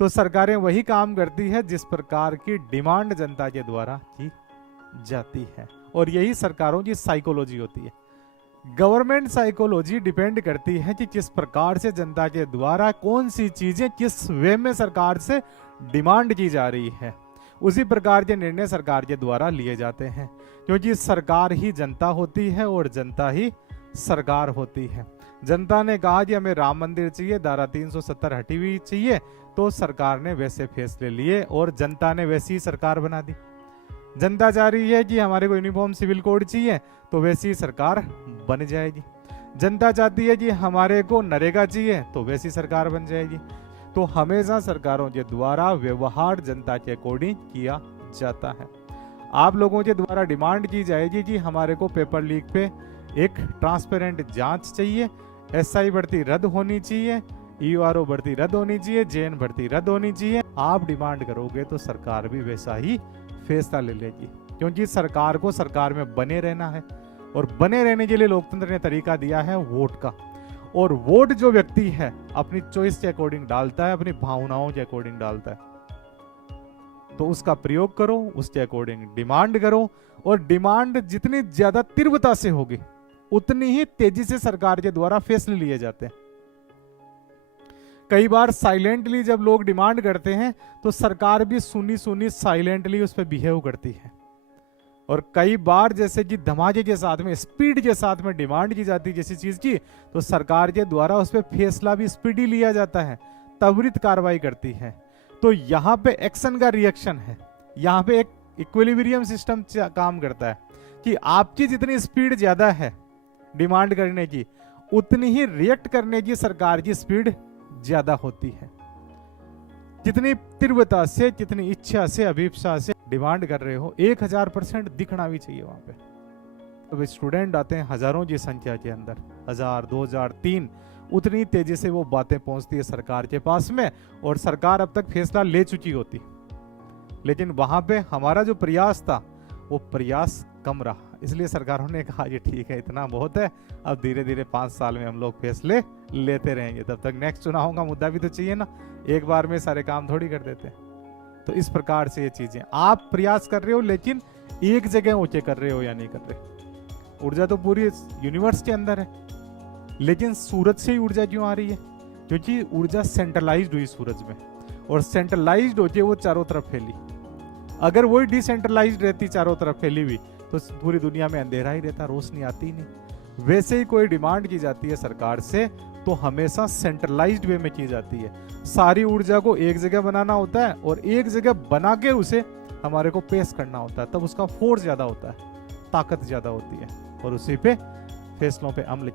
तो सरकारें वही काम करती है जिस प्रकार की डिमांड जनता के द्वारा की जाती है, और यही सरकारों की साइकोलॉजी होती है। गवर्नमेंट साइकोलॉजी डिपेंड करती है कि किस प्रकार से जनता के द्वारा कौन सी चीजें किस वे में सरकार से डिमांड की जा रही है, उसी प्रकार के निर्णय सरकार के द्वारा लिए जाते हैं, क्योंकि सरकार ही जनता होती है और जनता ही सरकार होती है। जनता ने कहा कि हमें राम मंदिर चाहिए, धारा 370 हटी हुई चाहिए, तो सरकार ने वैसे फैसले लिए और जनता ने वैसी ही सरकार बना दी। जनता चाह रही है कि हमारे को यूनिफॉर्म सिविल कोड चाहिए, तो वैसी ही सरकार बन जाएगी। जनता चाहती है कि हमारे को नरेगा चाहिए, तो वैसी सरकार बन जाएगी। तो हमेशा सरकारों के द्वारा व्यवहार जनता के अकॉर्डिंग किया जाता है। आप लोगों के द्वारा डिमांड की जाएगी कि हमारे को पेपर लीक पे एक ट्रांसपेरेंट जांच चाहिए, एसआई भर्ती रद्द होनी चाहिए, ईआरओ भर्ती रद्द होनी चाहिए, जेएन भर्ती रद्द होनी चाहिए। आप डिमांड करोगे तो सरकार भी वैसा ही फैसला ले लेगी, क्योंकि सरकार को सरकार में बने रहना है, और बने रहने के लिए लोकतंत्र ने तरीका दिया है वोट का। और वोट जो व्यक्ति है अपनी चॉइस के अकॉर्डिंग डालता है, अपनी भावनाओं के अकॉर्डिंग डालता है। तो उसका प्रयोग करो, उसके अकॉर्डिंग डिमांड करो, और डिमांड जितनी ज्यादा तीव्रता से होगी उतनी ही तेजी से सरकार के द्वारा फैसले लिए जाते हैं। कई बार साइलेंटली जब लोग डिमांड करते हैं तो सरकार भी सुनी सुनी साइलेंटली उस पर बिहेव करती है, और कई बार जैसे कि धमाके के साथ में स्पीड के साथ में डिमांड की जाती है किसी चीज की, तो सरकार के द्वारा उस पर फैसला भी स्पीडी लिया जाता है, त्वरित कार्रवाई करती है। तो यहाँ पे एक्शन का रिएक्शन है, यहाँ पे एक इक्विलिब्रियम सिस्टम काम करता है कि आपकी जितनी स्पीड ज्यादा है डिमांड करने की, उतनी ही रिएक्ट करने की सरकार की स्पीड ज्यादा होती है। जितनी तीव्रता से, जितनी इच्छा से, अभिप्सा से डिमांड कर रहे हो, 1000% दिखना भी चाहिए वहां पे। अब स्टूडेंट आते हैं हजारों की संख्या के अंदर, 1000, 2000, 3, उतनी तेजी से वो बातें पहुंचती है सरकार के पास में, और सरकार अब तक फैसला ले चुकी होती। लेकिन वहां पे हमारा जो प्रयास था वो प्रयास कम रहा, इसलिए सरकारों ने कहा ये ठीक है, इतना बहुत है, अब धीरे धीरे 5 साल में हम लोग फैसले लेते रहेंगे, तब तक नेक्स्ट चुनाव का मुद्दा भी तो चाहिए ना, एक बार में सारे काम थोड़ी कर देते। तो इस प्रकार से ये चीजें आप प्रयास कर रहे हो, लेकिन एक जगह ऊंचे कर रहे हो या नहीं कर रहे। ऊर्जा तो पूरी यूनिवर्स के अंदर है, लेकिन सूरज से ही ऊर्जा क्यों आ रही है? क्योंकि ऊर्जा सेंट्रलाइज्ड हुई सूरज में, और सेंट्रलाइज्ड होके वो चारों तरफ फैली। अगर वही डिसेंट्रलाइज्ड रहती, चारों तरफ फैली हुई, तो पूरी दुनिया में अंधेरा ही रहता, रोशनी आती नहीं। वैसे ही कोई डिमांड की जाती है सरकार से तो हमेशा सेंट्रलाइज्ड वे में की जाती है। सारी ऊर्जा को एक जगह बनाना होता है, और एक जगह बना के उसे हमारे को पेश करना होता है, तब उसका फोर्स ज्यादा होता है, ताकत ज्यादा होती है, और उसी पे फैसलों पे अमल